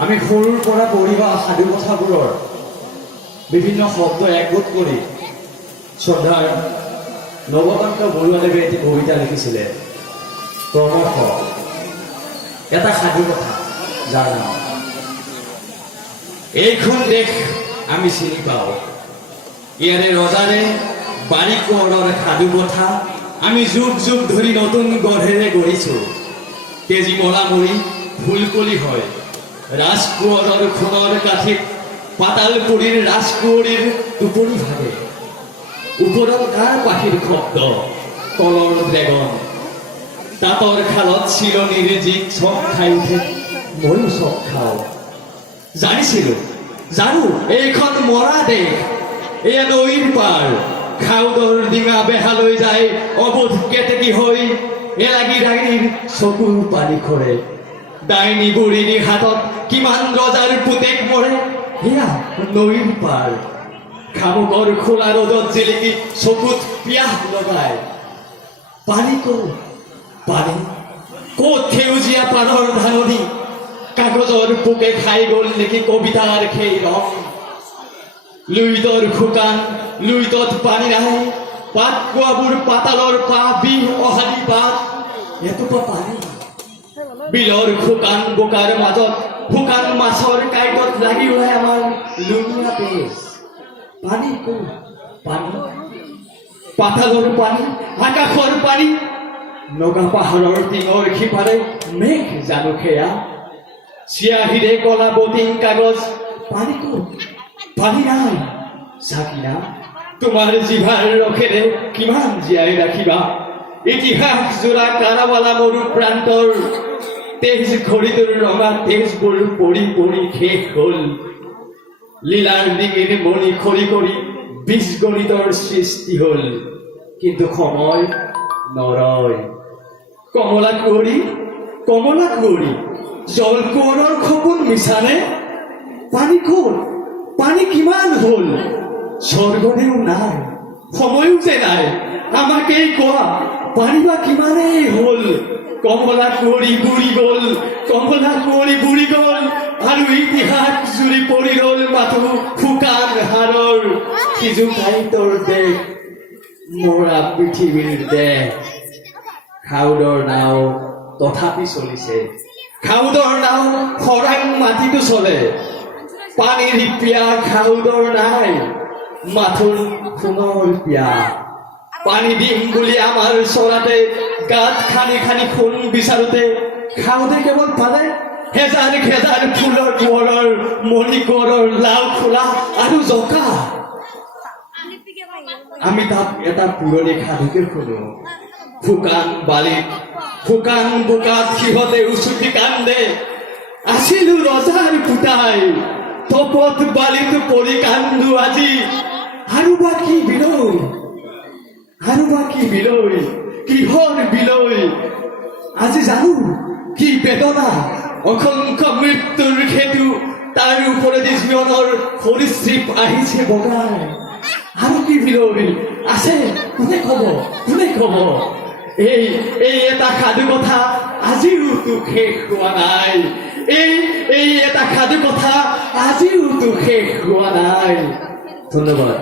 আমি সৰুৰ পৰা পঢ়িবা সাধু কথাবোৰৰ বিভিন্ন শব্দ একগোট কৰি শ্ৰদ্ধাৰ নৱকান্ত বৰুৱাদেৱে এটি কবিতা লিখিছিলে ক্ৰমশ এটা সাধু কথা যাৰ নাম এইখন দেশ আমি চিনি পাওঁ ইয়াৰে ৰজাৰে বাৰী কোঁৱৰৰ সাধু কথা আমি যুগ যুগ ধৰি নতুন গঢ়েৰে গঢ়িছোঁ তেজী মলামৰি ফুলকলি হয় ৰাজকোঁৱৰৰ খুণৰ কাঠিত পাতালপুৰীৰ ৰাজকুঁৱৰীৰ টোপনি ভাগে ওপৰৰ কাৰ পাখিৰ শব্দ তলৰ ড্ৰেগন তাঁতৰ খালত চিলনীৰ জিক চক খাই উঠে ময়ো চক খাওঁ জানো এইখন মৰা দেশ এয়া নৈৰ পাৰ খাউদৰ ডিঙা বেহালৈ যায় অবোধ কেতেকী হৈ এলাগী ৰাগীৰ চকুৰ পানী খৰে ডাইনী বুঢ়ীৰ হাতত কিমান ৰজাৰ পুতেক মৰে সেয়া নৈৰ পাৰ খামুকৰ খোলা ৰ'দত জিলিকি চকুত পিয়াহ লগায় পানী পানী ক'ত সেউজীয়া পানৰ ধাননি কাগজৰ পোকে খাই গ'ল নেকি কবিতাৰ সেই ৰং লুইতৰ শুকান লুইতত পানী নাই পাত কোৱাবোৰ পাতালৰ পা বিহ অহাদি পাত এটোপা পানী বিলৰ শুকান বোকাৰ মাজত শুকান মাছৰ কাঁইটত লাগি ওলাই আমাৰ লুঙীয়া তেজ পানী পানী পাতালৰ পানী আকাশৰ পানী নগা পাহাৰৰ টিঙৰ সিপাৰে মেঘ জানো সেয়া চিয়াহিৰে কলা বটিং কাগজ পানী পানী নাই চাকিনা তোমাৰ জিভাৰ ৰসেৰে কিমান জীয়াই ৰাখিবা ইতিহাস জোৰা কাৰাৱালা মৰু প্ৰান্তৰ তেজ ঘড়ীটোৰ ৰঙা তেজবোৰ পৰি পৰি শেষ হ'ল লীলাৰ ডিঙিৰ মণি খৰি কৰি বীজ গণিতৰ সৃষ্টি হ'ল কিন্তু সময় নৰয় কমলা কুঁৱৰী জল কোঁৱৰৰ সপোন মিছানে পানী ক'ত পানী কিমান হ'ল স্বৰ্গদেও নাই সময়ো যে নাই আমাকেই কোৱা পানী বা কিমানেই হ'ল কমলা কুঁৱৰী বুঢ়ি গ'ল আৰু ইতিহাস জুৰি পৰি ৰ'ল মাথো শুকান হাড়ৰ সিজু কাঁইটৰ দেশ মৰা পৃথিৱীৰ দেশ খাউদৰ নাও তথাপি চলিছে খাউদৰ নাও খৰাং মাটিতো চলে পানীৰ পিয়া খাউদৰ নাই মাথোৰ সোণৰ পিয়া পানী দিম বুলি আমাৰ চৰাতে গাত খানি খানি সোণ বিচাৰোতে খাউদে কেৱল পালে হেজাৰ হেজাৰ ফুলৰ কোঁৱৰৰ মণি কোঁৱৰৰ লাও খোলা আৰু জকা আমি তাত এটা পুৰণি সাধুকে শুনো শুকান বালিত শুকান বোকাত সিহঁতে উচুটি কান্দে আছিলো ৰজাৰ পুতাই তপত বালিত পৰি কান্দো আজি আৰু বা কি বিলৈ কিহৰ বিলৈ আজি জানো কি বেদনা অসংখ্য মৃত্যুৰ খেতু তাৰ ওপৰেদি জীৱনৰ সৰীসৃপ আহিছে বগাই আৰু কি বিলৈ আছে কোনে কব এই এটা সাধু কথা আজিও তোক শেষ হোৱা নাই এই এটা সাধু কথা আজিও তোক শেষ হোৱা নাই ধন্যবাদ